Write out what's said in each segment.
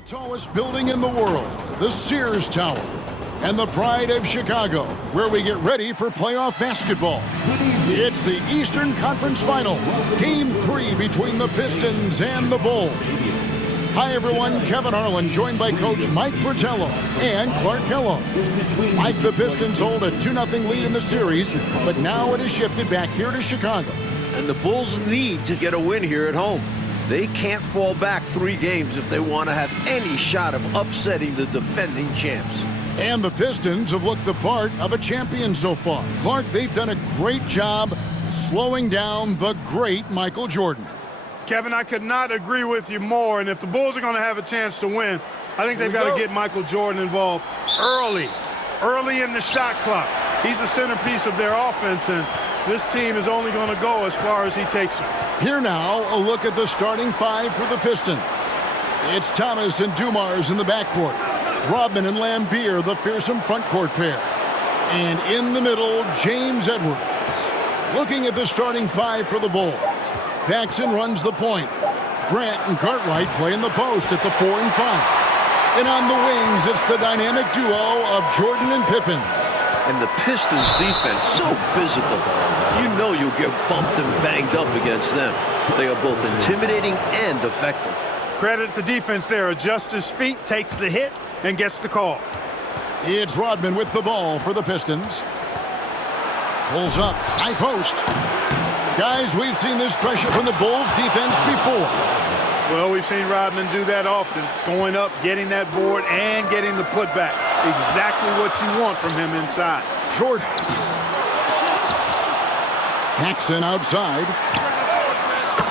The tallest building in the world, the Sears Tower, and the pride of Chicago, where we get ready for playoff basketball. It's the Eastern Conference Final, Game 3 between the Pistons and the Bulls. Hi, everyone. Kevin Harlan, joined by Coach Mike Fratello and Clark Kellogg. Mike, the Pistons hold a 2-0 lead in the series, but now it has shifted back here to Chicago. And the Bulls need to get a win here at home. They can't fall back 3 games if they want to have any shot of upsetting the defending champs. And the Pistons have looked the part of a champion so far. Clark, they've done a great job slowing down the great Michael Jordan. Kevin, I could not agree with you more. And if the Bulls are going to have a chance to win, I think they've got to get Michael Jordan involved early in the shot clock. He's the centerpiece of their offense, and this team is only going to go as far as he takes them. Here now, a look at the starting 5 for the Pistons. It's Thomas and Dumars in the backcourt. Rodman and Lambeer, the fearsome frontcourt pair. And in the middle, James Edwards. Looking at the starting 5 for the Bulls. Paxson runs the point. Grant and Cartwright play in the post at the 4 and 5. And on the wings, it's the dynamic duo of Jordan and Pippen. And the Pistons defense, so physical. You know you'll get bumped and banged up against them. They are both intimidating and effective. Credit the defense there. Adjusts his feet, takes the hit, and gets the call. It's Rodman with the ball for the Pistons. Pulls up, high post. Guys, we've seen this pressure from the Bulls defense before. Well, we've seen Rodman do that often. Going up, getting that board, and getting the putback. Exactly what you want from him inside. Jordan. Paxson outside.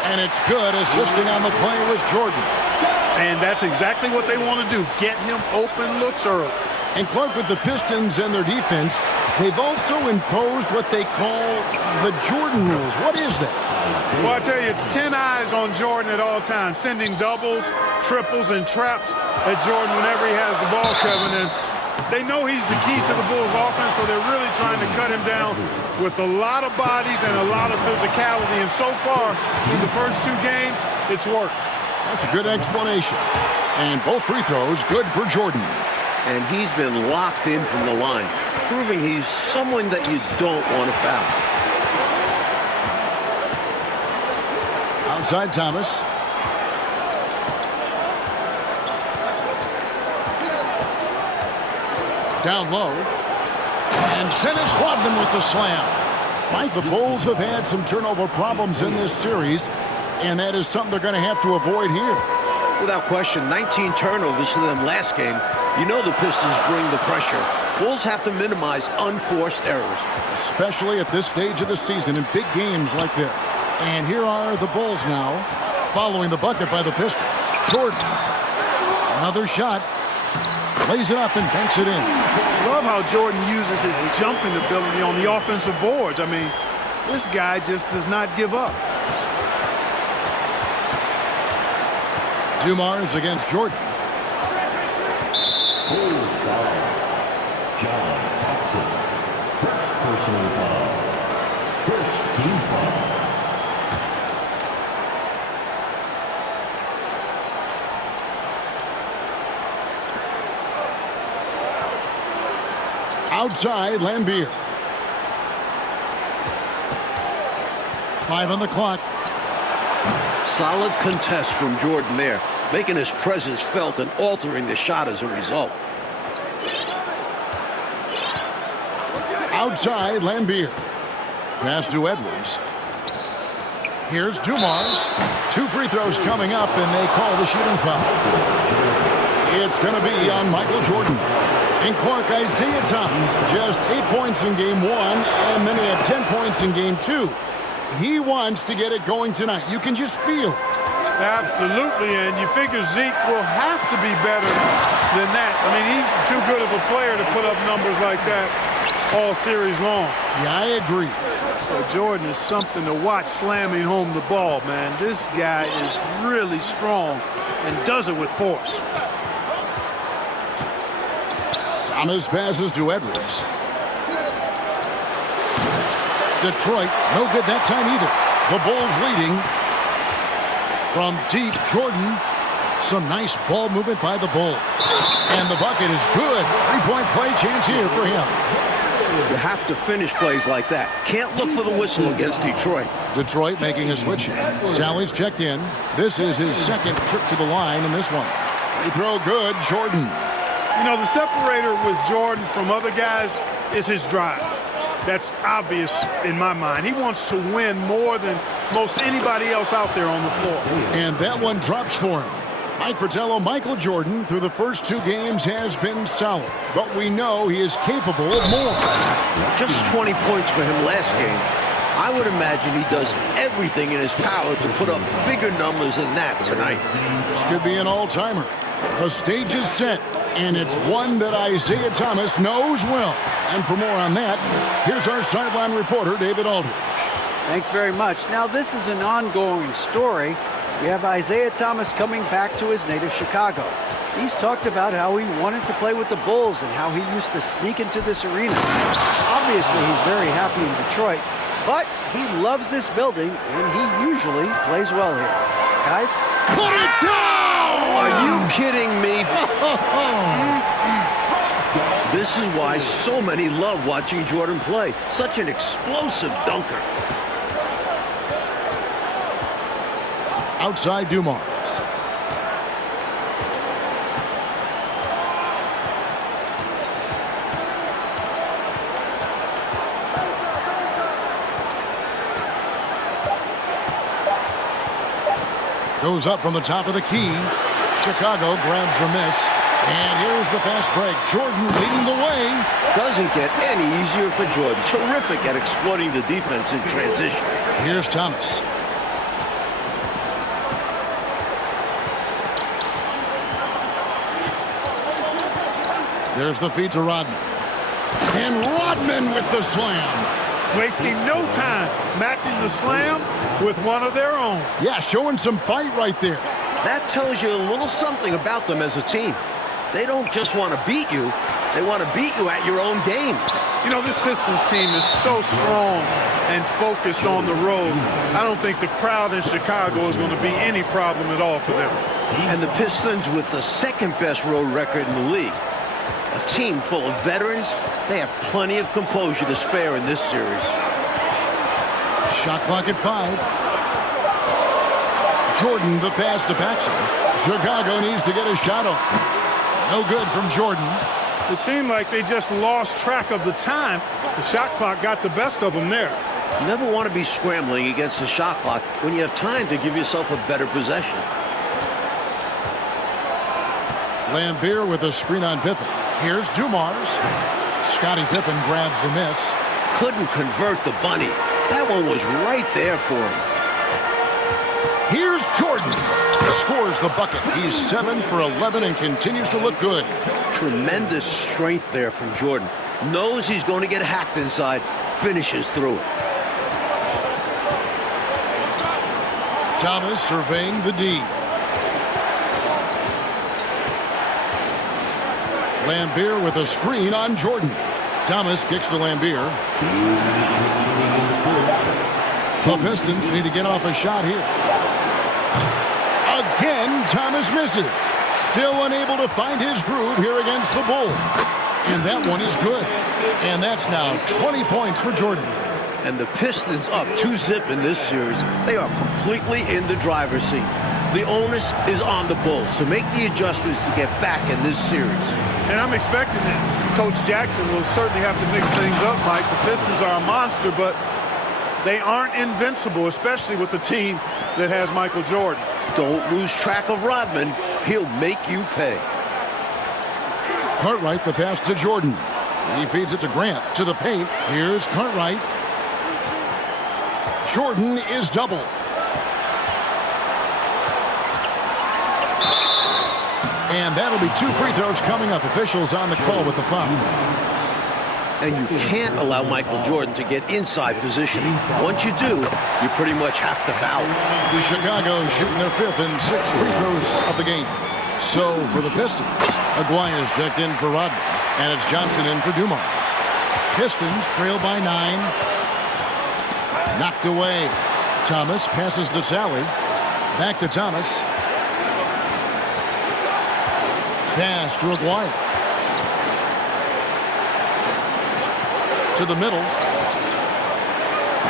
And it's good. Assisting on the play was Jordan. And that's exactly what they want to do. Get him open looks early. And Clark, with the Pistons and their defense, they've also imposed what they call the Jordan rules. What is that? Well, I tell you, it's 10 eyes on Jordan at all times, sending doubles, triples, and traps at Jordan whenever he has the ball, Kevin. And they know he's the key to the Bulls' offense, so they're really trying to cut him down with a lot of bodies and a lot of physicality. And so far, in the first 2 games, it's worked. That's a good explanation. And both free throws good for Jordan. And he's been locked in from the line, proving he's someone that you don't want to foul. Outside Thomas. Down low. And Dennis Rodman with the slam. Mike, the Bulls have had some turnover problems in this series, and that is something they're going to have to avoid here. Without question, 19 turnovers for them last game. You know the Pistons bring the pressure. Bulls have to minimize unforced errors. Especially at this stage of the season in big games like this. And here are the Bulls now, following the bucket by the Pistons. Jordan. Another shot. Lays it up and banks it in. Love how Jordan uses his jumping ability on the offensive boards. I mean, this guy just does not give up. Dumars against Jordan. Bulls foul. John Paxson. First personal foul. First team foul. Outside, Lambeer. 5 on the clock. Solid contest from Jordan there, making his presence felt and altering the shot as a result. Outside, Lambeer. Pass to Edwards. Here's Dumars. 2 free throws coming up, and they call the shooting foul. It's going to be on Michael Jordan. And Clark, Isaiah Thomas, just 8 points in game 1, and then he had 10 points in game 2. He wants to get it going tonight. You can just feel it. Absolutely, and you figure Zeke will have to be better than that. I mean, he's too good of a player to put up numbers like that all series long. Yeah, I agree. Well, Jordan is something to watch slamming home the ball, man. This guy is really strong and does it with force. Thomas passes to Edwards. Detroit, no good that time either. The Bulls leading from deep. Jordan Some nice ball movement by the Bulls. And the bucket is good. Three-point play chance here for him. You have to finish plays like that. Can't look for the whistle against Detroit. Detroit making a switch here. Sally's checked in. This is his second trip to the line in this one. Free throw good, Jordan. You know, the separator with Jordan from other guys is his drive. That's obvious in my mind. He wants to win more than most anybody else out there on the floor. And that one drops for him. Mike Fratello, Michael Jordan, through the first two games has been solid. But we know he is capable of more. Just 20 points for him last game. I would imagine he does everything in his power to put up bigger numbers than that tonight. This could be an all-timer. The stage is set, and it's one that Isaiah Thomas knows well. And for more on that, here's our sideline reporter, David Aldridge. Thanks very much. Now, this is an ongoing story. We have Isaiah Thomas coming back to his native Chicago. He's talked about how he wanted to play with the Bulls and how he used to sneak into this arena. Obviously, he's very happy in Detroit, but he loves this building, and he usually plays well here. Guys? Put it down! Are you kidding me? This is why so many love watching Jordan play. Such an explosive dunker. Outside Dumars. Goes up from the top of the key. Chicago grabs the miss. And here's the fast break. Jordan leading the way. Doesn't get any easier for Jordan. Terrific at exploiting the defense in transition. Here's Thomas. There's the feed to Rodman. And Rodman with the slam. Wasting no time matching the slam with one of their own. Yeah, showing some fight right there. That tells you a little something about them as a team. They don't just want to beat you. They want to beat you at your own game. You know, this Pistons team is so strong and focused on the road. I don't think the crowd in Chicago is going to be any problem at all for them. And the Pistons with the second best road record in the league. A team full of veterans, they have plenty of composure to spare in this series. Shot clock at 5. Jordan the pass to Paxson. Chicago needs to get a shot on. No good from Jordan. It seemed like they just lost track of the time. The shot clock got the best of them there. You never want to be scrambling against the shot clock when you have time to give yourself a better possession. Lambeer with a screen on Pippen. Here's Dumars. Scottie Pippen grabs the miss. Couldn't convert the bunny. That one was right there for him. Here's Jordan. Scores the bucket. He's 7 for 11 and continues to look good. Tremendous strength there from Jordan. Knows he's going to get hacked inside. Finishes through it. Thomas surveying the D. Lambeer with a screen on Jordan. Thomas kicks to Lambeer. The Pistons need to get off a shot here. Again, Thomas misses. Still unable to find his groove here against the Bulls. And that one is good. And that's now 20 points for Jordan. And the Pistons up 2-zip in this series. They are completely in the driver's seat. The onus is on the Bulls to make the adjustments to get back in this series. And I'm expecting that Coach Jackson will certainly have to mix things up, Mike. The Pistons are a monster, but they aren't invincible, especially with the team that has Michael Jordan. Don't lose track of Rodman. He'll make you pay. Cartwright, the pass to Jordan. He feeds it to Grant, to the paint. Here's Cartwright. Jordan is doubled. And that'll be 2 free throws coming up. Officials on the call with the foul. And you can't allow Michael Jordan to get inside position. Once you do, you pretty much have to foul. Chicago shooting their 5th and 6th free throws of the game. So for the Pistons, Aguirre's checked in for Rodman, and it's Johnson in for Dumars. Pistons trail by 9. Knocked away. Thomas passes to Sally. Back to Thomas. pass to Aguirre. To the middle.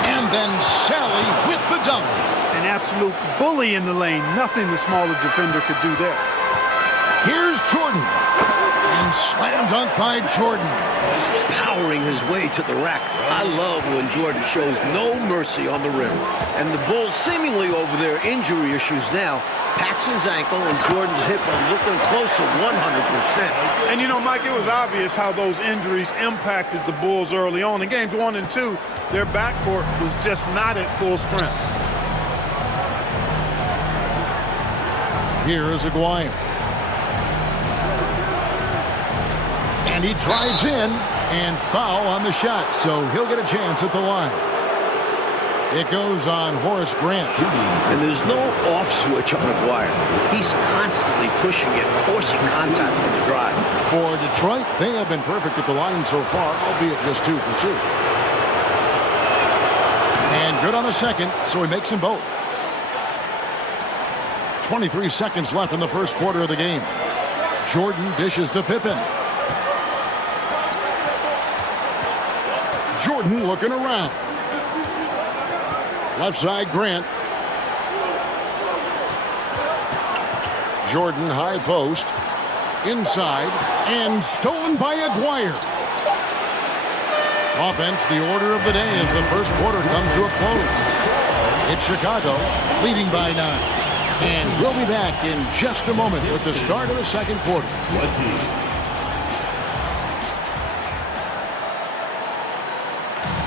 And then Sally with the dunk. An absolute bully in the lane. Nothing the smaller defender could do there. Here's Jordan. And slam dunk by Jordan. Powering his way to the rack. I love when Jordan shows no mercy on the rim. And the Bulls seemingly over their injury issues now. Paxson's ankle and Jordan's hip are looking close to 100%. And you know, Mike, it was obvious how those injuries impacted the Bulls early on. In games 1 and 2, their backcourt was just not at full strength. Here is Aguirre. And he drives in and foul on the shot, so he'll get a chance at the line. It goes on Horace Grant. And there's no off switch on Aguirre. He's constantly pushing it, forcing contact on the drive. For Detroit, they have been perfect at the line so far, albeit just 2 for 2. And good on the second, so he makes them both. 23 seconds left in the first quarter of the game. Jordan dishes to Pippen. Jordan looking around. Left side, Grant. Jordan, high post. Inside, and stolen by Aguirre. Offense, the order of the day as the first quarter comes to a close. It's Chicago, leading by 9. And we'll be back in just a moment with the start of the second quarter.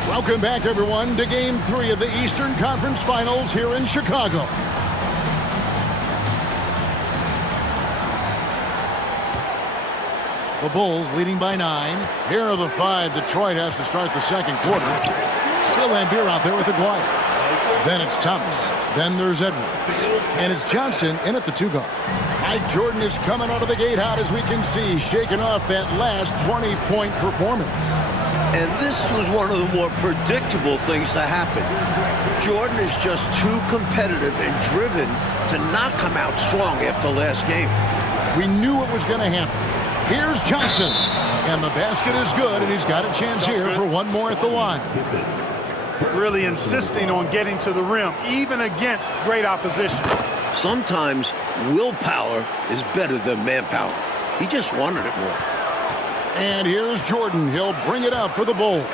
Welcome back, everyone, to Game 3 of the Eastern Conference Finals here in Chicago. The Bulls leading by 9. Here are the 5. Detroit has to start the second quarter. Bill Laimbeer out there with Aguirre. Then it's Thomas. Then there's Edwards. And it's Johnson in at the 2 guard. Mike Jordan is coming out of the gate hot, as we can see, shaking off that last 20-point performance. And this was one of the more predictable things to happen. Jordan is just too competitive and driven to not come out strong after last game. We knew it was going to happen. Here's Johnson. And the basket is good, and he's got a chance here for one more at the line. Really insisting on getting to the rim, even against great opposition. Sometimes willpower is better than manpower. He just wanted it more. And here's Jordan. He'll bring it up for the Bulls.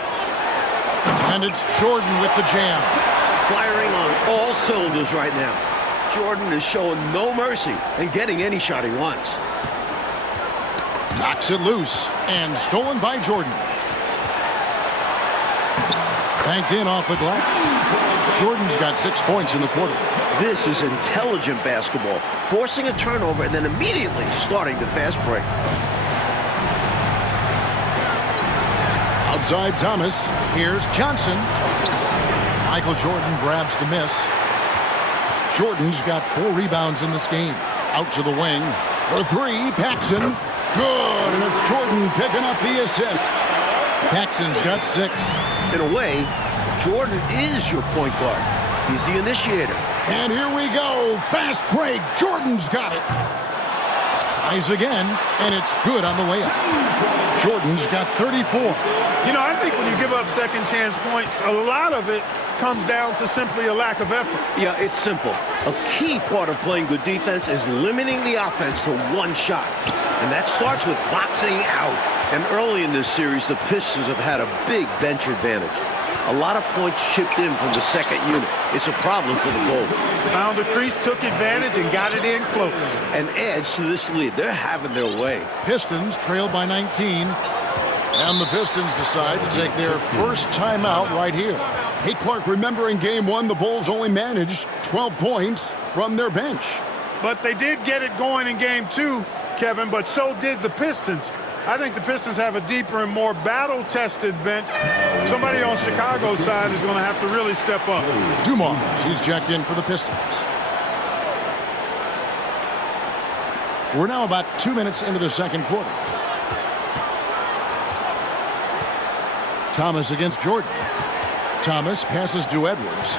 And it's Jordan with the jam. Firing on all cylinders right now. Jordan is showing no mercy and getting any shot he wants. Knocks it loose and stolen by Jordan. Banked in off the glass. Jordan's got 6 points in the quarter. This is intelligent basketball. Forcing a turnover and then immediately starting the fast break. Outside Thomas. Here's Johnson. Michael Jordan grabs the miss. Jordan's got 4 rebounds in this game. Out to the wing. For 3, Paxson. Good, and it's Jordan picking up the assist. Paxson's got 6. In a way, Jordan is your point guard. He's the initiator. And here we go. Fast break. Jordan's got it. Tries again, and it's good on the way up. Jordan's got 34. You know, I think when you give up second chance points, a lot of it comes down to simply a lack of effort. Yeah, it's simple. A key part of playing good defense is limiting the offense to one shot. And that starts with boxing out. And early in this series, the Pistons have had a big bench advantage. A lot of points chipped in from the second unit. It's a problem for the Bulls. Found the crease, took advantage, and got it in close. And adds to this lead. They're having their way. Pistons trailed by 19. And the Pistons decide to take their first timeout right here. Hey, Clark, remember in Game 1, the Bulls only managed 12 points from their bench. But they did get it going in Game 2, Kevin, but so did the Pistons. I think the Pistons have a deeper and more battle-tested bench. Somebody on Chicago's side is going to have to really step up. Dumars, he's checked in for the Pistons. We're now about 2 minutes into the second quarter. Thomas against Jordan. Thomas passes to Edwards.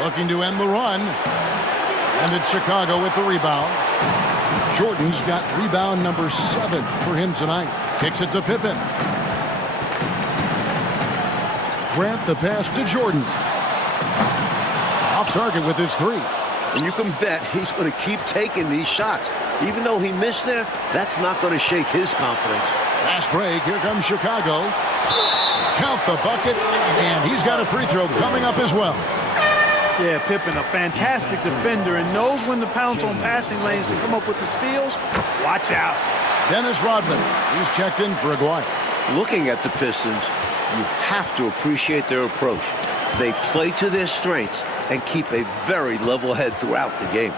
Looking to end the run. And it's Chicago with the rebound. Jordan's got rebound number 7 for him tonight. Kicks it to Pippen. Grant the pass to Jordan. Off target with his 3. And you can bet he's going to keep taking these shots. Even though he missed there, that's not going to shake his confidence. Fast break. Here comes Chicago. Count the bucket. And he's got a free throw coming up as well. Yeah, Pippen, a fantastic defender, and knows when to pounce on passing lanes to come up with the steals. Watch out. Dennis Rodman. He's checked in for Aguirre. Looking at the Pistons, you have to appreciate their approach. They play to their strengths and keep a very level head throughout the game.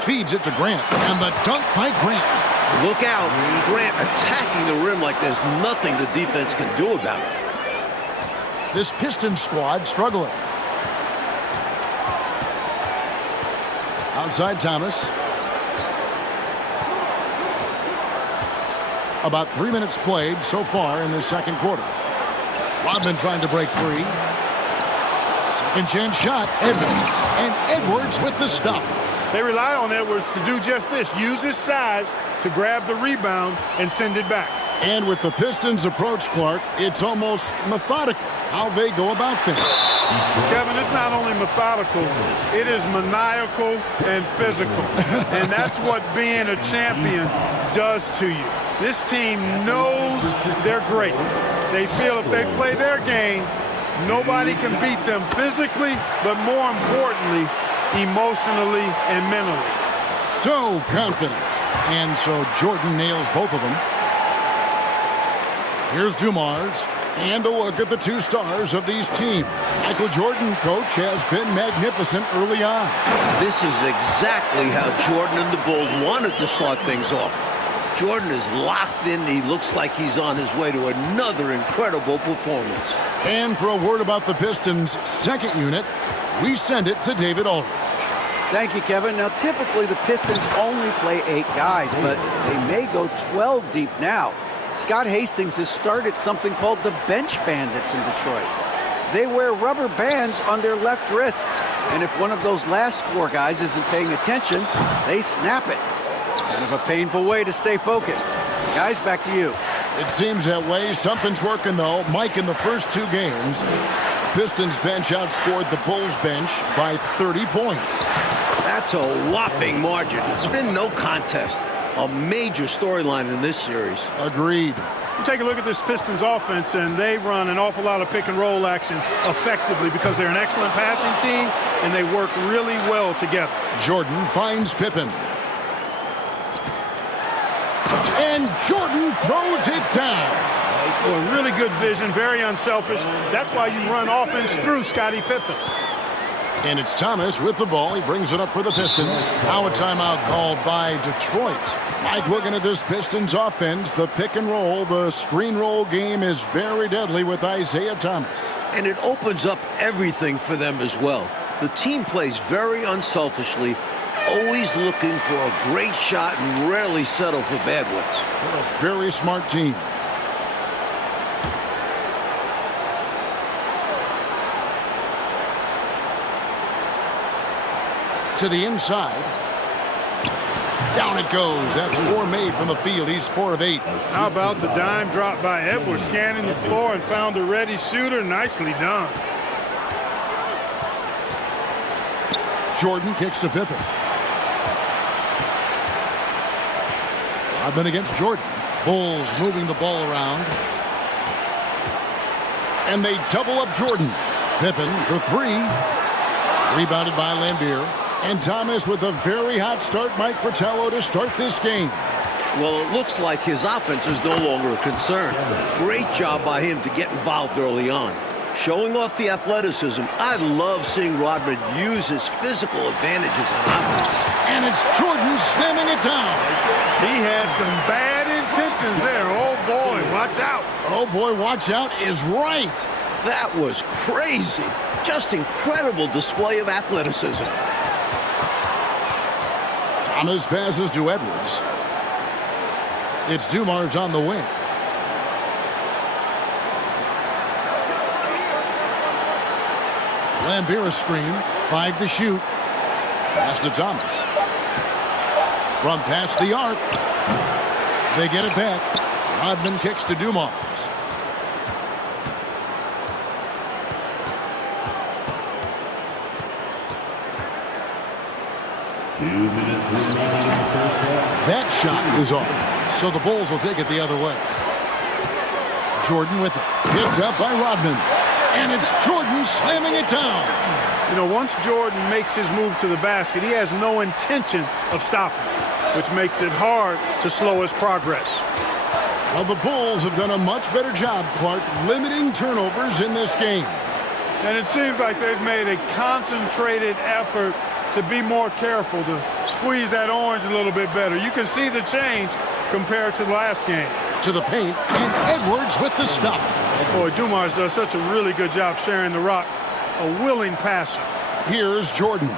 Feeds it to Grant. And the dunk by Grant. Look out. Grant attacking the rim like there's nothing the defense can do about it. This Pistons squad struggling. Outside Thomas. About 3 minutes played so far in the second quarter. Rodman trying to break free. Second chance shot. Edwards. And Edwards with the stuff. They rely on Edwards to do just this. Use his size to grab the rebound and send it back. And with the Pistons' approach, Clark, it's almost methodical how they go about things. Kevin, it's not only methodical, it is maniacal and physical. And that's what being a champion does to you. This team knows they're great. They feel if they play their game, nobody can beat them physically, but more importantly, emotionally and mentally. So confident. And so Jordan nails both of them. Here's Dumars. And a look at the 2 stars of these teams. Michael Jordan, coach, has been magnificent early on. This is exactly how Jordan and the Bulls wanted to start things off. Jordan is locked in. He looks like he's on his way to another incredible performance. And for a word about the Pistons' second unit, we send it to David Aldridge. Thank you, Kevin. Now, typically the Pistons only play 8 guys, but they may go 12 deep now. Scott Hastings has started something called the Bench Bandits in Detroit. They wear rubber bands on their left wrists, and if one of those last 4 guys isn't paying attention, they snap it. It's kind of a painful way to stay focused. Guys, back to you. It seems that way. Something's working, though. Mike, in the first 2 games, the Pistons bench outscored the Bulls bench by 30 points. That's a whopping margin. It's been no contest. A major storyline in this series. Agreed. You take a look at this Pistons offense, and they run an awful lot of pick-and-roll action effectively because they're an excellent passing team, and they work really well together. Jordan finds Pippen. And Jordan throws it down. Well, really good vision, very unselfish. That's why you run offense through Scottie Pippen. And it's Thomas with the ball. He brings it up for the Pistons. Now a timeout called by Detroit. Mike, looking at this Pistons offense, the pick and roll, the screen roll game is very deadly with Isaiah Thomas. And it opens up everything for them as well. The team plays very unselfishly, always looking for a great shot and rarely settle for bad ones. They're a very smart team. To the inside. Down it goes. That's 4 made from the field. He's 4 of 8. How about the dime drop by Edwards, scanning the floor and found a ready shooter? Nicely done. Jordan kicks to Pippen. Rodman against Jordan. Bulls moving the ball around. And they double up Jordan. Pippen for 3. Rebounded by Lambier. And Thomas with a very hot start, Mike Fratello, to start this game. Well, it looks like his offense is no longer a concern. Great job by him to get involved early on. Showing off the athleticism, I love seeing Rodman use his physical advantages on offense. And it's Jordan slamming it down. He had some bad intentions there. Oh, boy, watch out. Oh, boy, watch out is right. That was crazy. Just incredible display of athleticism. Thomas passes to Edwards. It's Dumars on the wing. Lambier screen. 5 to shoot. Pass to Thomas. From past the arc. They get it back. Rodman kicks to Dumars. That shot is off, so the Bulls will take it the other way. Jordan with it. Picked up by Rodman. And it's Jordan slamming it down. You know, once Jordan makes his move to the basket, he has no intention of stopping, which makes it hard to slow his progress. Well, the Bulls have done a much better job, Clark, limiting turnovers in this game. And it seems like they've made a concentrated effort to be more careful, to squeeze that orange a little bit better. You can see the change compared to the last game. To the paint, and Edwards with the stuff. Boy, Dumars does such a really good job sharing the rock. A willing passer. Here's Jordan.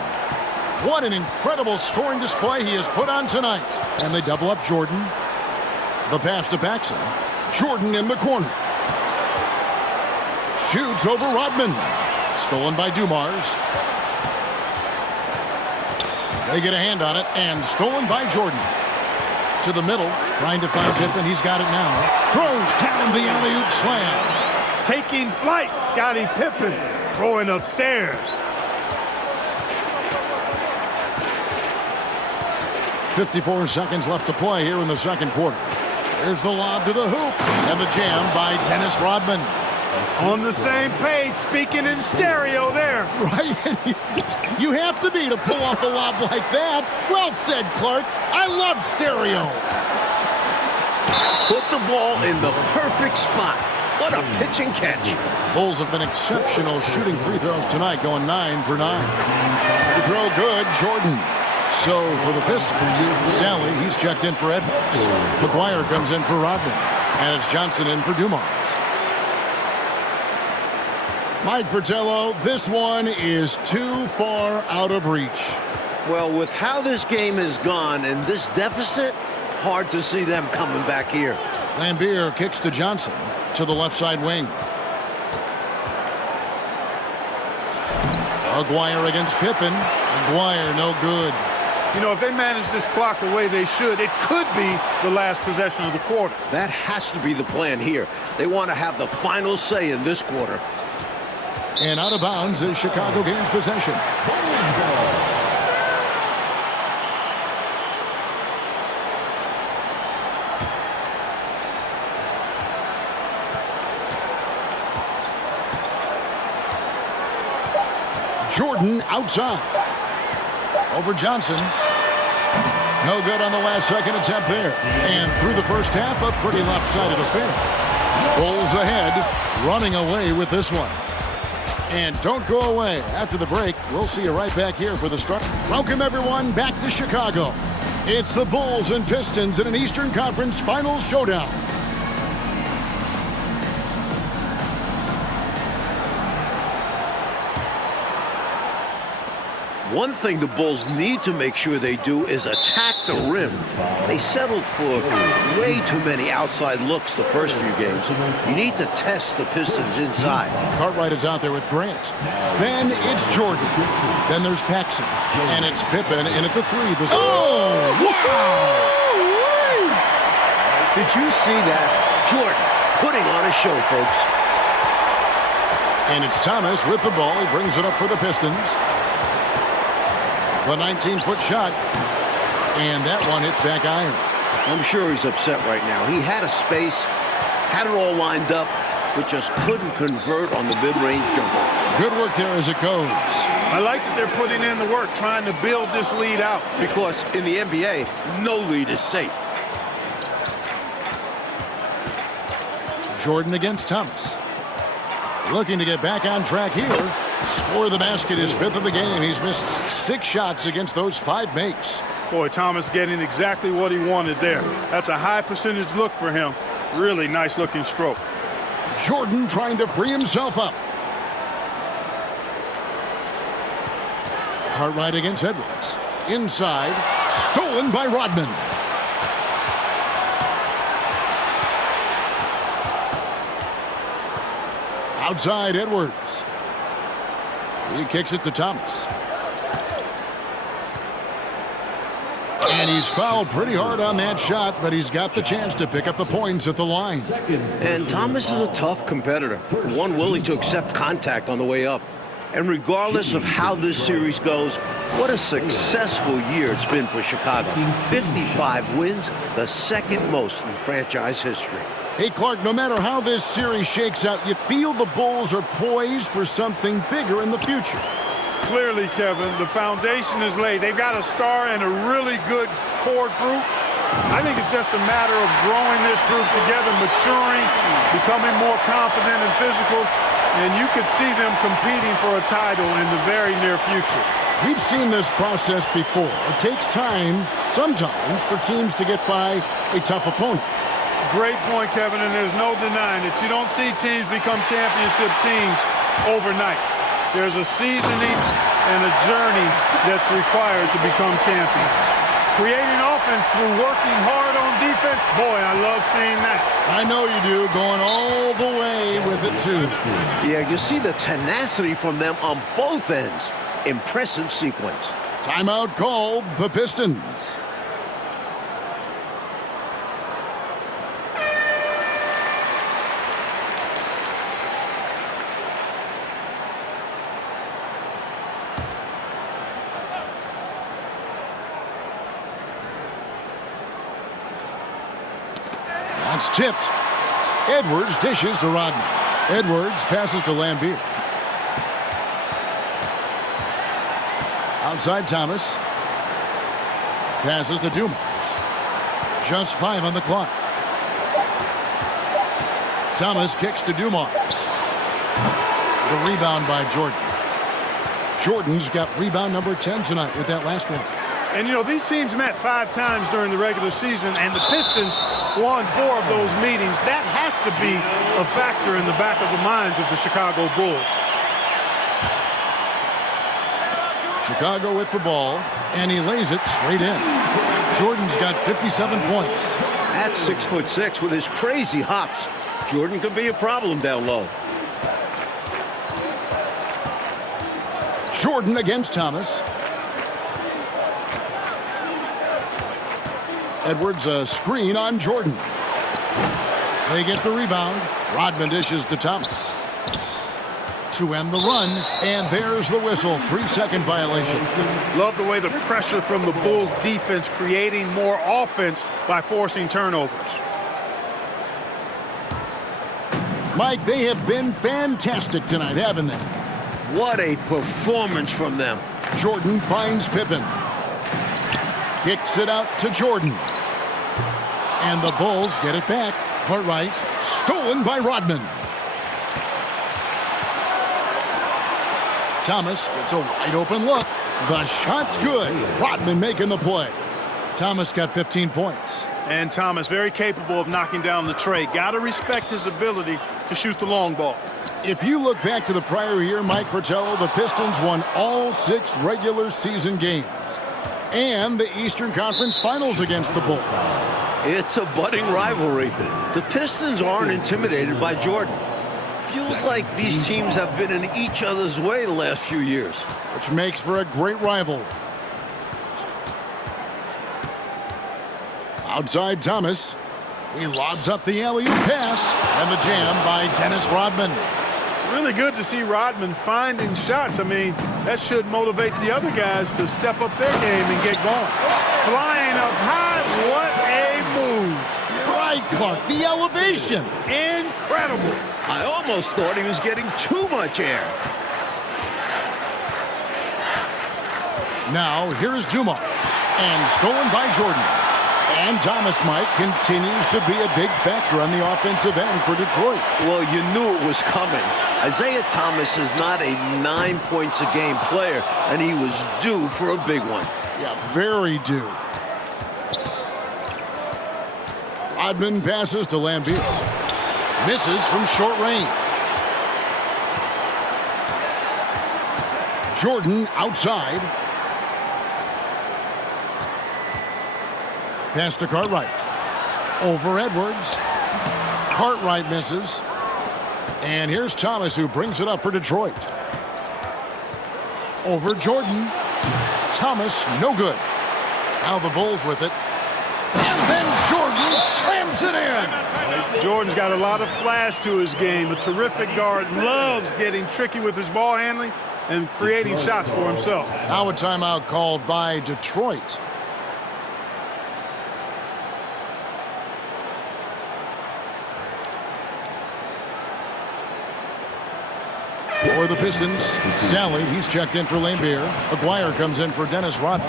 What an incredible scoring display he has put on tonight. And they double up Jordan. The pass to Paxson. Jordan in the corner. Shoots over Rodman. Stolen by Dumars. They get a hand on it, and stolen by Jordan. To the middle, trying to find Pippen. He's got it now. Throws down the alley-oop slam. Taking flight, Scottie Pippen throwing upstairs. 54 seconds left to play here in the second quarter. There's the lob to the hoop, and the jam by Dennis Rodman. On the same page, speaking in stereo there. Right? You have to be to pull off a lob like that. Well said, Clark. I love stereo. Put the ball in the perfect spot. What a pitch and catch. Bulls have been exceptional shooting free throws tonight, going 9 for 9. Free throw good, Jordan. So for the Pistons, Sally, he's checked in for Edwards. McGuire comes in for Rodman. And it's Johnson in for Dumars. Mike Fratello, this one is too far out of reach. Well, with how this game has gone and this deficit, hard to see them coming back here. Lambeer kicks to Johnson to the left side wing. McGuire against Pippen. McGuire no good. You know, if they manage this clock the way they should, it could be the last possession of the quarter. That has to be the plan here. They want to have the final say in this quarter. And out of bounds as Chicago gains possession. Jordan outside. Over Johnson. No good on the last second attempt there. And through the first half, a pretty lopsided affair. Bulls ahead, running away with this one. And don't go away. After the break, we'll see you right back here for the start. Welcome, everyone, back to Chicago. It's the Bulls and Pistons in an Eastern Conference Finals showdown. One thing the Bulls need to make sure they do is attack the rim. They settled for way too many outside looks the first few games. You need to test the Pistons inside. Cartwright is out there with Grant. Then it's Jordan. Then there's Paxson. And it's Pippen in at the three. Oh, wow! Did you see that? Jordan putting on a show, folks. And it's Thomas with the ball. He brings it up for the Pistons. The 19-foot shot, and that one hits back iron. I'm sure he's upset right now. He had a space, had it all lined up, but just couldn't convert on the mid-range jumper. Good work there as it goes. I like that they're putting in the work, trying to build this lead out. Because in the NBA, no lead is safe. Jordan against Thomas. Looking to get back on track here. Score the basket, his fifth of the game. He's missed 6 shots against those 5 makes. Boy, Thomas getting exactly what he wanted there. That's a high percentage look for him. Really nice looking stroke. Jordan trying to free himself up. Cartwright against Edwards. Inside, stolen by Rodman. Outside, Edwards. He kicks it to Thomas. And he's fouled pretty hard on that shot, but he's got the chance to pick up the points at the line. And Thomas is a tough competitor, one willing to accept contact on the way up. And regardless of how this series goes, what a successful year it's been for Chicago. 55 wins, the second most in franchise history. Hey, Clark, no matter how this series shakes out, you feel the Bulls are poised for something bigger in the future. Clearly, Kevin, the foundation is laid. They've got a star and a really good core group. I think it's just a matter of growing this group together, maturing, becoming more confident and physical, and you could see them competing for a title in the very near future. We've seen this process before. It takes time, sometimes, for teams to get by a tough opponent. Great point, Kevin, and there's no denying it. You don't see teams become championship teams overnight. There's a seasoning and a journey that's required to become champions. Creating offense through working hard on defense, boy, I love seeing that. I know you do, going all the way with it, too. Yeah, you see the tenacity from them on both ends. Impressive sequence. Timeout called, the Pistons. That's tipped. Edwards dishes to Rodman. Edwards passes to Lambeer. Outside Thomas. Passes to Dumars. Just 5 on the clock. Thomas kicks to Dumars. The rebound by Jordan. Jordan's got rebound number 10 tonight with that last one. And, you know, these teams met 5 times during the regular season, and the Pistons won 4 of those meetings. That has to be a factor in the back of the minds of the Chicago Bulls. Chicago with the ball, and he lays it straight in. Jordan's got 57 points. At 6'6" with his crazy hops, Jordan could be a problem down low. Jordan against Thomas. Edwards a screen on Jordan. They get the rebound. Rodman dishes to Thomas. To end the run, and there's the whistle. 3-second violation. Love the way the pressure from the Bulls defense creating more offense by forcing turnovers. Mike, they have been fantastic tonight, haven't they? What a performance from them. Jordan finds Pippen. Kicks it out to Jordan. And the Bulls get it back. Cartwright stolen by Rodman. Thomas gets a wide open look. The shot's good. Rodman making the play. Thomas got 15 points. And Thomas very capable of knocking down the tray. Got to respect his ability to shoot the long ball. If you look back to the prior year, Mike Fratello, the Pistons won all 6 regular season games and the Eastern Conference Finals against the Bulls. It's a budding rivalry. The Pistons aren't intimidated by Jordan. Feels like these teams have been in each other's way the last few years. Which makes for a great rivalry. Outside Thomas. He lobs up the alley-oop pass. And the jam by Dennis Rodman. Really good to see Rodman finding shots. I mean, that should motivate the other guys to step up their game and get going. Flying up high, what a move. Right, Clark, the elevation. Incredible. I almost thought he was getting too much air. Now, here's Dumars. And stolen by Jordan. And Thomas, Mike, continues to be a big factor on the offensive end for Detroit. Well, you knew it was coming. Isaiah Thomas is not a 9 points a game player, and he was due for a big one. Yeah, very due. Rodman passes to Lambeer. Misses from short range. Jordan outside. Pass to Cartwright. Over Edwards. Cartwright misses. And here's Thomas, who brings it up for Detroit. Over Jordan. Thomas, no good. Now the Bulls with it. And then Jordan slams it in. Jordan's got a lot of flash to his game. A terrific guard, loves getting tricky with his ball handling and creating shots for himself. Now a timeout called by Detroit. For the Pistons, Sally, he's checked in for Lambeer. Aguirre comes in for Dennis Rodman.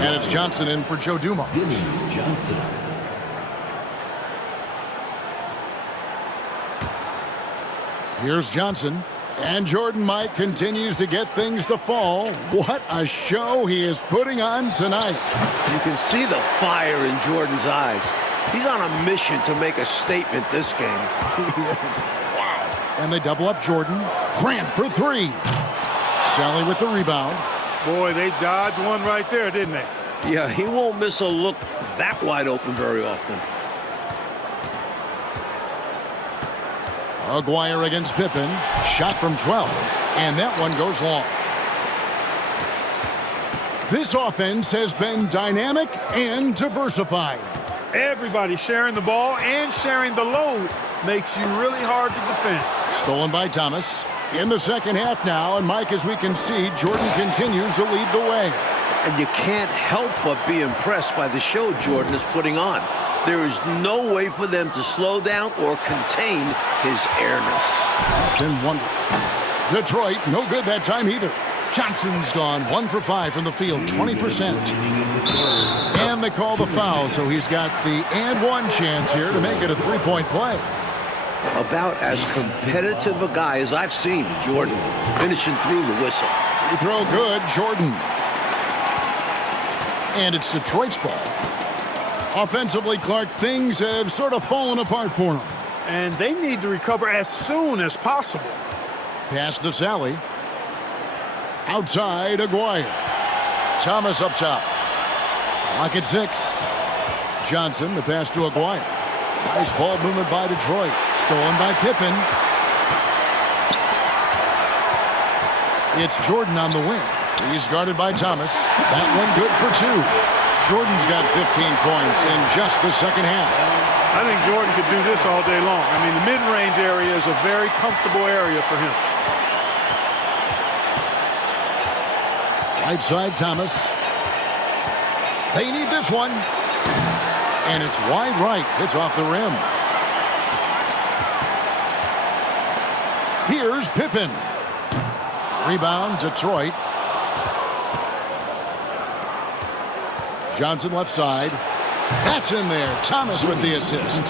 And it's Johnson in for Joe Dumars. Johnson. Here's Johnson. And Jordan Mike continues to get things to fall. What a show he is putting on tonight. You can see the fire in Jordan's eyes. He's on a mission to make a statement this game. Wow. And they double up Jordan. Grant for three. Sally with the rebound. Boy, they dodged one right there, didn't they? Yeah, he won't miss a look that wide open very often. Aguirre against Pippen. Shot from 12. And that one goes long. This offense has been dynamic and diversified. Everybody sharing the ball and sharing the load makes you really hard to defend. Stolen by Thomas. In the second half now, and Mike, as we can see, Jordan continues to lead the way. And you can't help but be impressed by the show Jordan is putting on. There is no way for them to slow down or contain his airness. It's been wonderful. Detroit, no good that time either. Johnson's gone 1 for 5 from the field, 20%. And they call the foul, so he's got the and one chance here to make it a three-point play. About as competitive a guy as I've seen, Jordan, finishing through the whistle. Free throw good, Jordan. And it's Detroit's ball. Offensively, Clark, things have sort of fallen apart for them. And they need to recover as soon as possible. Pass to Sally. Outside, Aguirre. Thomas up top. Lock at 6. Johnson, the pass to Aguirre. Nice ball movement by Detroit. Stolen by Pippen. It's Jordan on the wing. He's guarded by Thomas. That one good for 2. Jordan's got 15 points in just the second half. I think Jordan could do this all day long. I mean, the mid-range area is a very comfortable area for him. Right side, Thomas. They need this one. And it's wide right. It's off the rim. Here's Pippen. Rebound, Detroit. Johnson left side. That's in there. Thomas with the assist.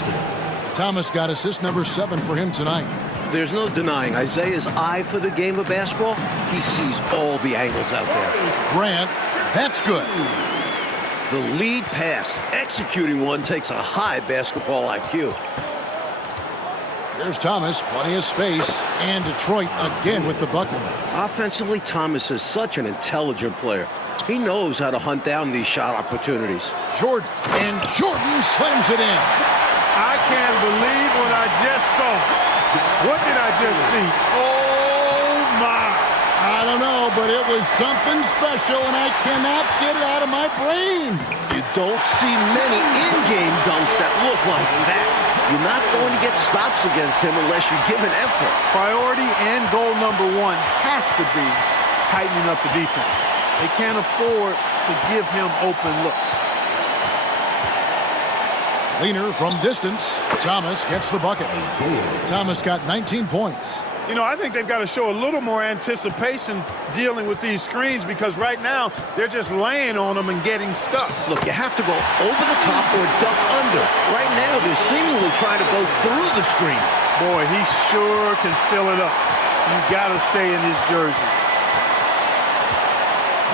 Thomas got assist number 7 for him tonight. There's no denying Isaiah's eye for the game of basketball. He sees all the angles out there. Grant, that's good. The lead pass, executing one, takes a high basketball IQ. There's Thomas, plenty of space, and Detroit again with the bucket. Offensively, Thomas is such an intelligent player. He knows how to hunt down these shot opportunities. Jordan, and Jordan slams it in. I can't believe what I just saw. What did I just see? Oh, my. I don't know, but it was something special, and I cannot get it out of my brain. You don't see many in-game dunks that look like that. You're not going to get stops against him unless you give an effort. Priority and goal number 1 has to be tightening up the defense. They can't afford to give him open looks. Leaner from distance. Thomas gets the bucket. Thomas got 19 points. You know, I think they've got to show a little more anticipation dealing with these screens because right now they're just laying on them and getting stuck. Look, you have to go over the top or duck under. Right now, they're seemingly trying to go through the screen. Boy, he sure can fill it up. You got to stay in his jersey.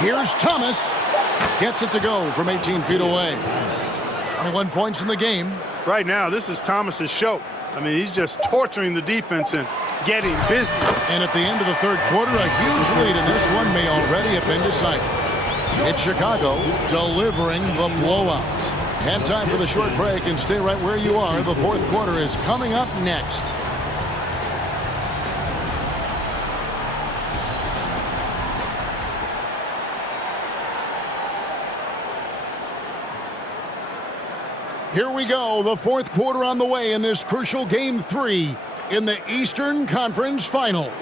Here's Thomas. Gets it to go from 18 feet away. 21 points in the game. Right now, this is Thomas's show. I mean, he's just torturing the defense and getting busy. And at the end of the third quarter, a huge lead, and this one may already have been decided. It's Chicago delivering the blowout. Have time for the short break and stay right where you are. The fourth quarter is coming up next. Here we go, the fourth quarter on the way in this crucial Game 3 in the Eastern Conference Finals.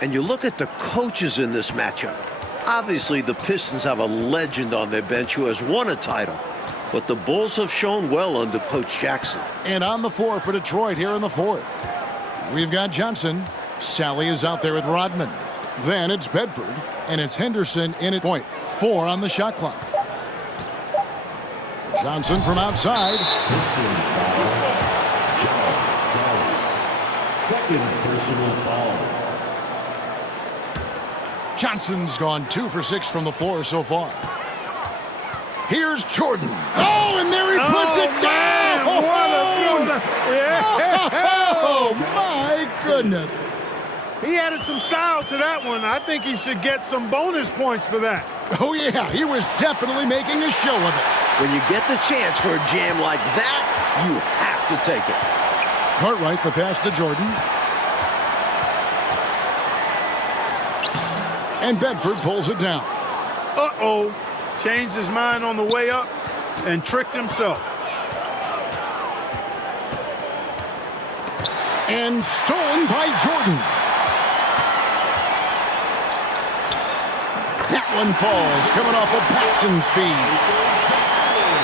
And you look at the coaches in this matchup. Obviously, the Pistons have a legend on their bench who has won a title. But the Bulls have shown well under Coach Jackson. And on the floor for Detroit here in the fourth, we've got Johnson. Sally is out there with Rodman. Then it's Bedford, and it's Henderson in at point. 4 on the shot clock. Johnson from outside. Pistons foul. Sally. Second personal foul. Johnson's gone 2 for 6 from the floor so far. Here's Jordan. Oh, and there he puts it down! Man, what a yeah. Oh, my goodness. He added some style to that one. I think he should get some bonus points for that. Oh, yeah, he was definitely making a show of it. When you get the chance for a jam like that, you have to take it. Cartwright, the pass to Jordan. And Bedford pulls it down. Uh-oh. Changed his mind on the way up and tricked himself. And stolen by Jordan. That one falls, coming off of Paxson's feed.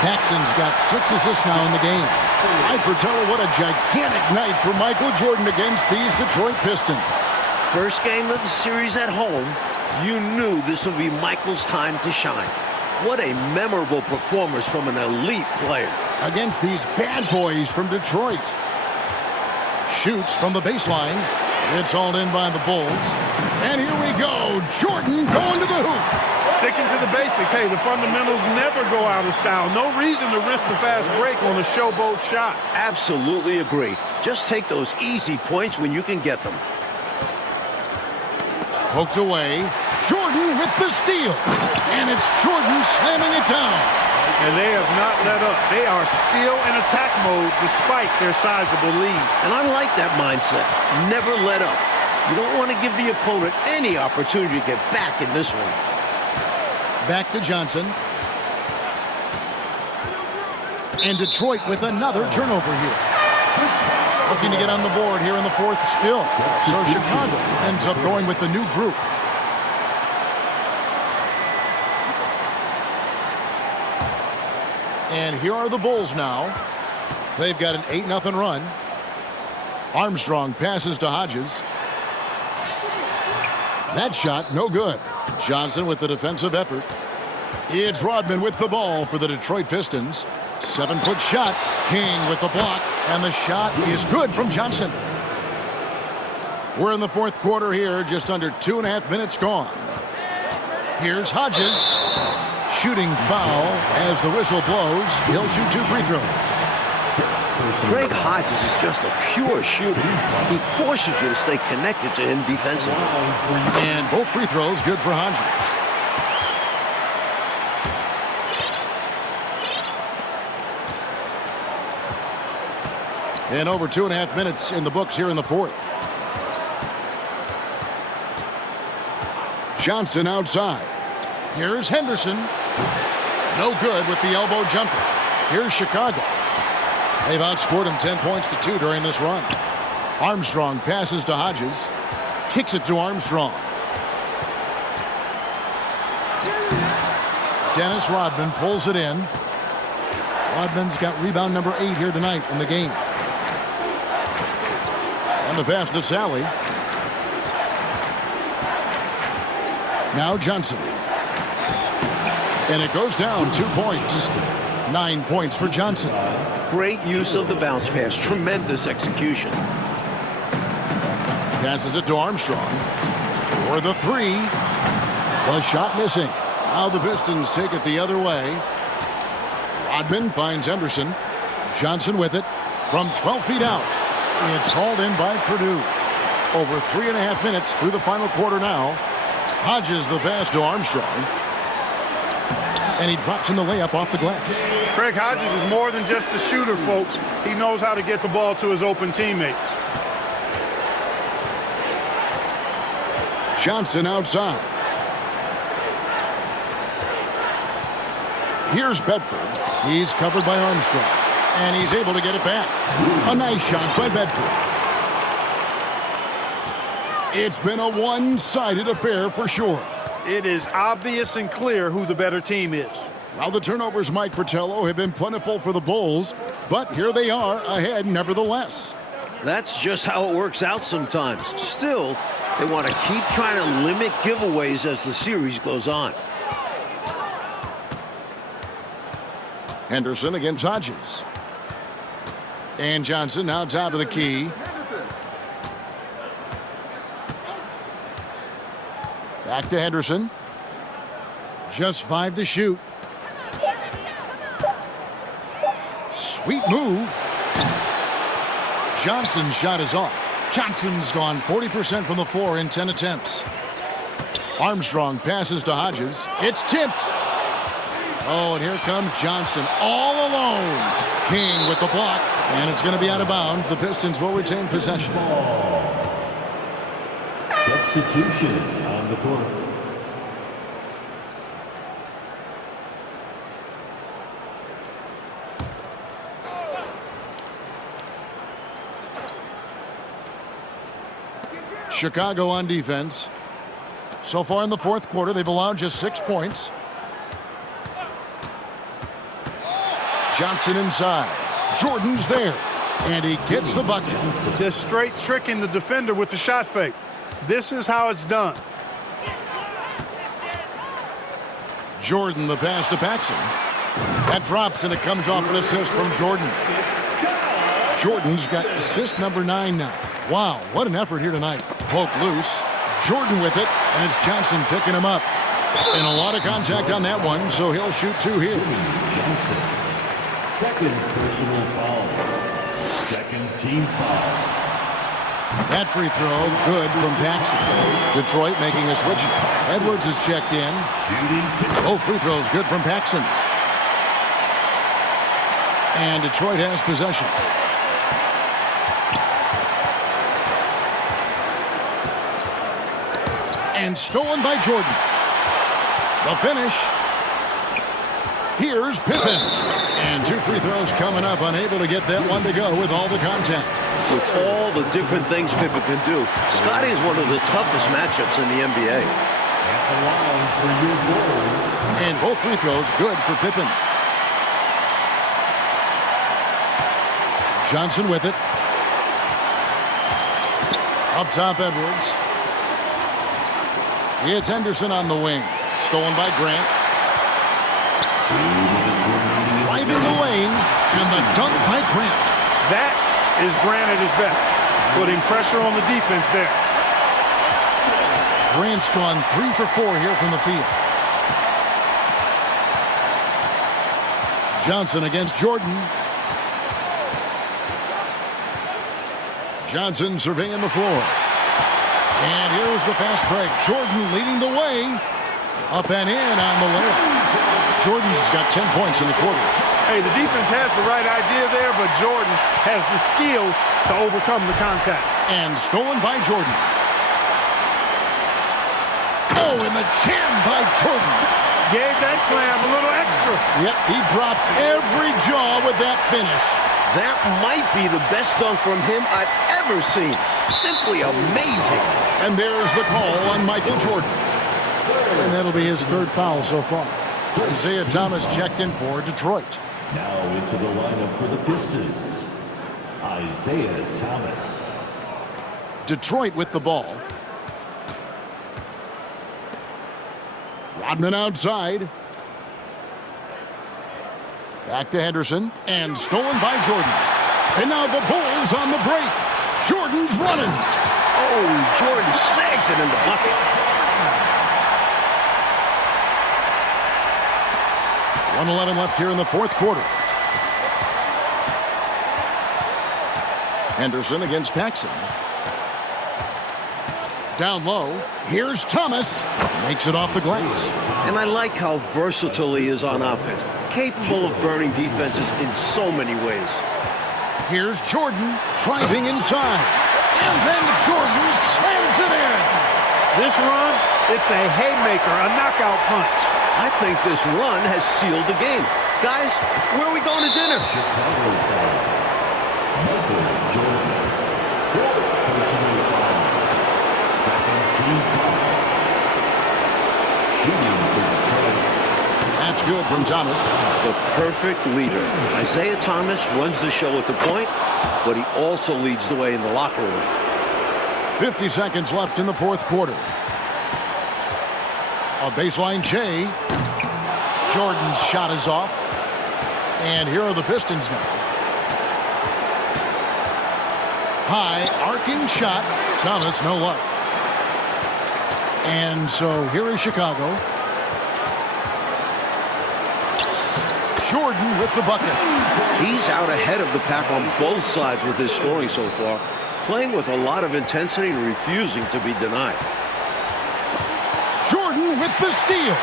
Paxson's got 6 assists now in the game. I foretell what a gigantic night for Michael Jordan against these Detroit Pistons. First game of the series at home, you knew this would be Michael's time to shine. What a memorable performance from an elite player. Against these bad boys from Detroit. Shoots from the baseline. It's hauled in by the Bulls. And here we go. Jordan going to the hoop. Sticking to the basics. Hey, the fundamentals never go out of style. No reason to risk the fast break on a showboat shot. Absolutely agree. Just take those easy points when you can get them. Poked away. Jordan with the steal. And it's Jordan slamming it down. And they have not let up. They are still in attack mode despite their sizable lead. And I like that mindset. Never let up. You don't want to give the opponent any opportunity to get back in this one. Back to Johnson. And Detroit with another turnover here. Looking to get on the board here in the fourth still. So Chicago ends up going with the new group. And here are the Bulls now. They've got an 8-0 run. Armstrong passes to Hodges. That shot, no good. Johnson with the defensive effort. It's Rodman with the ball for the Detroit Pistons. 7-foot shot. King with the block. And the shot is good from Johnson. We're in the fourth quarter here. Just under 2.5 minutes gone. Here's Hodges. Shooting foul as the whistle blows. He'll shoot 2 free throws. Greg Hodges is just a pure shooter. He forces you to stay connected to him defensively. And both free throws good for Hodges. And over 2.5 minutes in the books here in the fourth. Johnson outside. Here's Henderson. No good with the elbow jumper. Here's Chicago. They've outscored him 10 points to 2 during this run. Armstrong passes to Hodges. Kicks it to Armstrong. Dennis Rodman pulls it in. Rodman's got rebound number 8 here tonight in the game. And the pass to Sally. Now Johnson. And it goes down 2 points. 9 points for Johnson. Great use of the bounce pass. Tremendous execution. Passes it to Armstrong. For the 3. The shot missing. Now the Pistons take it the other way. Rodman finds Henderson. Johnson with it from 12 feet out. It's hauled in by Purdue. Over 3.5 minutes through the final quarter now. Hodges the pass to Armstrong. And he drops in the layup off the glass. Craig Hodges is more than just a shooter, folks. He knows how to get the ball to his open teammates. Johnson outside. Here's Bedford. He's covered by Armstrong. And he's able to get it back. A nice shot by Bedford. It's been a one-sided affair for sure. It is obvious and clear who the better team is. Well, the turnovers, Mike Fratello, have been plentiful for the Bulls, but here they are ahead nevertheless. That's just how it works out sometimes. Still, they want to keep trying to limit giveaways as the series goes on. Henderson against Hodges. And Johnson now top of the key. Back to Henderson. Just 5 to shoot. Sweet move. Johnson's shot is off. Johnson's gone 40% from the floor in 10 attempts. Armstrong passes to Hodges. It's tipped. Oh, and here comes Johnson all alone. King with the block, and it's going to be out of bounds. The Pistons will retain possession. Substitution on the court. Chicago on defense. So far in the fourth quarter, they've allowed just 6 points. Johnson inside. Jordan's there. And he gets the bucket. Just straight tricking the defender with the shot fake. This is how it's done. Jordan, the pass to Paxson. That drops, and it comes off an assist from Jordan. Jordan's got assist number 9 now. Wow, what an effort here tonight. Poke loose. Jordan with it, and it's Johnson picking him up. And a lot of contact on that one, so he'll shoot 2 here. Johnson. Second personal foul. Second team foul. That free throw, good from Paxson. Detroit making a switch. Edwards is checked in. Shooting. Both free throws good from Paxson. And Detroit has possession. And stolen by Jordan. The finish. Here's Pippen. And 2 free throws coming up, unable to get that one to go with all the contact. With all the different things Pippen can do, Scotty is one of the toughest matchups in the NBA. At the line for your Bulls. And both free throws good for Pippen. Johnson with it. Up top, Edwards. It's Henderson on the wing. Stolen by Grant. Driving the lane, and the dunk by Grant. That is Grant at his best, putting pressure on the defense there. Grant's gone 3 for 4 here from the field. Johnson against Jordan. Johnson surveying the floor. And here's the fast break. Jordan leading the way. Up and in on the layup. Jordan's got 10 points in the quarter. Hey, the defense has the right idea there, but Jordan has the skills to overcome the contact. And stolen by Jordan. Oh, and the jam by Jordan. Gave that slam a little extra. Yep, he dropped every jaw with that finish. That might be the best dunk from him I've ever seen. Simply amazing. And there's the call on Michael Jordan. And that'll be his 3rd foul so far. Isaiah Thomas checked in for Detroit. Now into the lineup for the Pistons. Isaiah Thomas. Detroit with the ball. Rodman outside. Back to Henderson. And stolen by Jordan. And now the Bulls on the break. Jordan's running. Oh, Jordan snags it in the bucket. 1:11 left here in the fourth quarter. Henderson against Paxson. Down low. Here's Thomas. Makes it off the glass. And I like how versatile he is on offense. Capable of burning defenses in so many ways. Here's Jordan driving inside. And then Jordan slams it in. This run, it's a haymaker, a knockout punch. I think this run has sealed the game. Guys, where are we going to dinner? Chicago foul. Michael Jordan. Fourth personal foul. Second team foul. Shooting for Detroit. That's good from Thomas. The perfect leader. Isaiah Thomas runs the show at the point, but he also leads the way in the locker room. 50 seconds left in the fourth quarter. A baseline J. Jordan's shot is off. And here are the Pistons now. High arcing shot. Thomas, no luck. And so here is Chicago. Jordan with the bucket. He's out ahead of the pack on both sides with his scoring so far, playing with a lot of intensity and refusing to be denied. Jordan with the steal.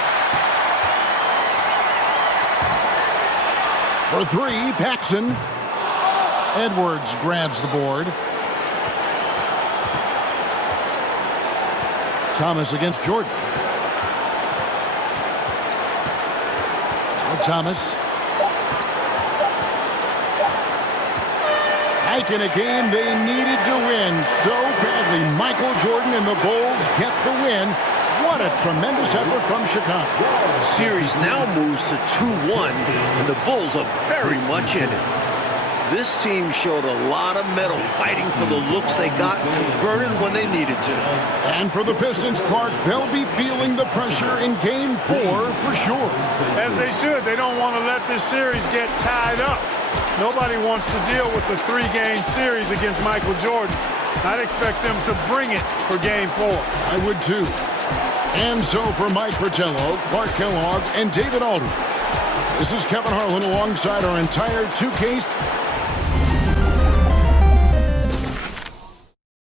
For three, Paxson. Edwards grabs the board. Thomas against Jordan. Now Thomas. Back in a game they needed to win so badly. Michael Jordan and the Bulls get the win. What a tremendous effort from Chicago. Series now moves to 2-1, and the Bulls are very much in it. This team showed a lot of mettle fighting for the looks they got and converted when they needed to. And for the Pistons, Clark, they'll be feeling the pressure in Game 4 for sure. As they should. They don't want to let this series get tied up. Nobody wants to deal with the 3-game series against Michael Jordan. I'd expect them to bring it for Game 4. I would too. And so for Mike Fratello, Clark Kellogg, and David Aldridge, this is Kevin Harlan alongside our entire 2K